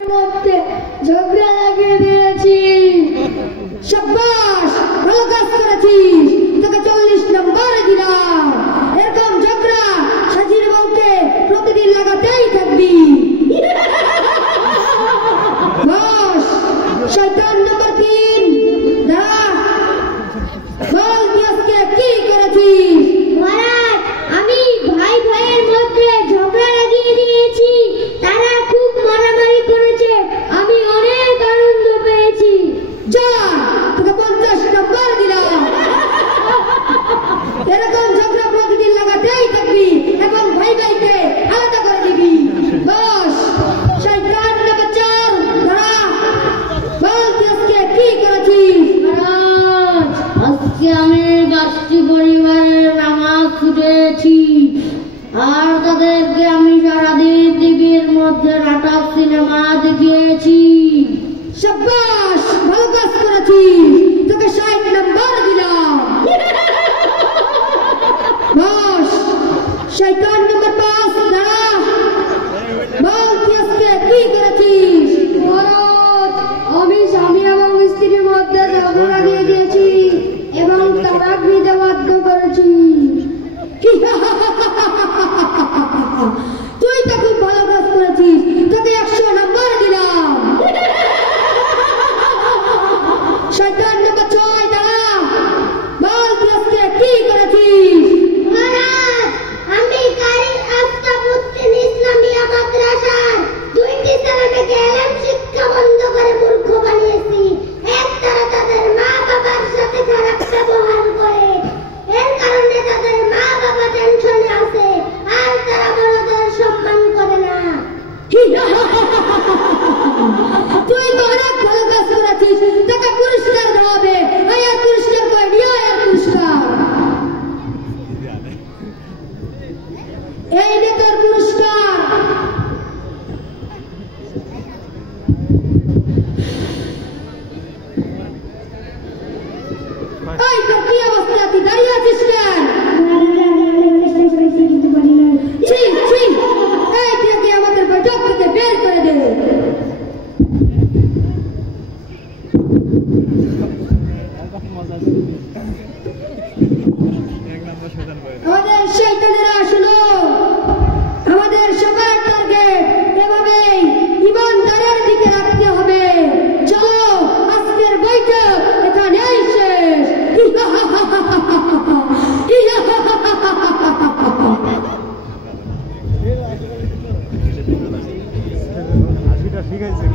মধ্যে ঝগড়া লাগিয়ে দিয়েছি। শাবাশ, ভালো কাজ করেছিস, তোকে 40 নম্বর দিলাম। এরকম ঝগড়া সাজির বউকে প্রতিদিন লাগাতেই থাকবি। বস, শয়তান নম্বর 3, দাঁড়া, বল তুই আজকে কি করেছিস? মহারাজ, আমি ভাই ভাইয়ের মধ্যে ঝগড়া লাগিয়ে দিয়েছি। তারা খুব মারামারি করেছে, আমি অনেক আনন্দ পেয়েছি। যা, তোকে 50 নম্বর দিলাম। এরকম ঝগড়া প্রতিদিন লাগাতেই থাকবি এবং ভাই ভাইকে আলাদা করে দিবি। বস, শয়তান নম্বর 4, দাঁড়া, বল তুই আজকে কি করেছিস? মহারাজ, আজকে আমি 5টি পরিবারের নামাজ ছুটেছি, আর তাদেরকে আমি সারাদিন টিভির মধ্যে নাটক সিনেমা দেখিয়েছি। শাবাশ, ভালো কাজ করেছিস, তোকে 60 নম্বর দিলাম। বস, শয়তান নম্বর 5, দাঁড়া, বল তুই আজকে কি করেছিস? মহারাজ, আমি স্বামী এবং স্ত্রীর মধ্যে ঝগড়া লাগিয়ে দিয়েছি এবং তালাক দিতে বাধ্য করেছি। তুই তো খুব ভালো কাজ করেছিস, তোকে 100 নম্বর দিলাম। শয়তান নম্বর 6, দাঁড়া, বল তুই আজকে কি করেছিস? মহারাজ, আমি কারির আফতাবউদ্দিন ইসলামিয়া মাদ্রাসার 2টি ছেলেমেয়েকে এলেম শিক্ষা বন্ধ করে মূর্খ বানিয়েছি। তারা তাদের মা বাবার সাথে খারাপ ব্যবহার করে, এর কারণে তাদের মা বাবা টেনশনে আছে, আর তারা বড়দের সম্মান করে না। তুই তো অনেক ভালো কাজ করেছিস, তোকে পুরস্কার দেওয়া হবে। আয়ার পুরস্কার কই, নিয়ে আয়ার পুরস্কার। এই নে তোর পুরস্কার। এই তোর কি অবস্থা, তুই দাঁড়িয়ে আছিস কেন? ছি, ছি, এই তুই আমাদের বৈঠক থেকে বের করে দে। আমাদের শয়তানেরা শুনো, আমাদের সবার টার্গেট এভাবেই ইমানদারের দিকে রাখতে হবে। চলো, আজকের বৈঠক এখানেই শেষ। ঠিক আছে।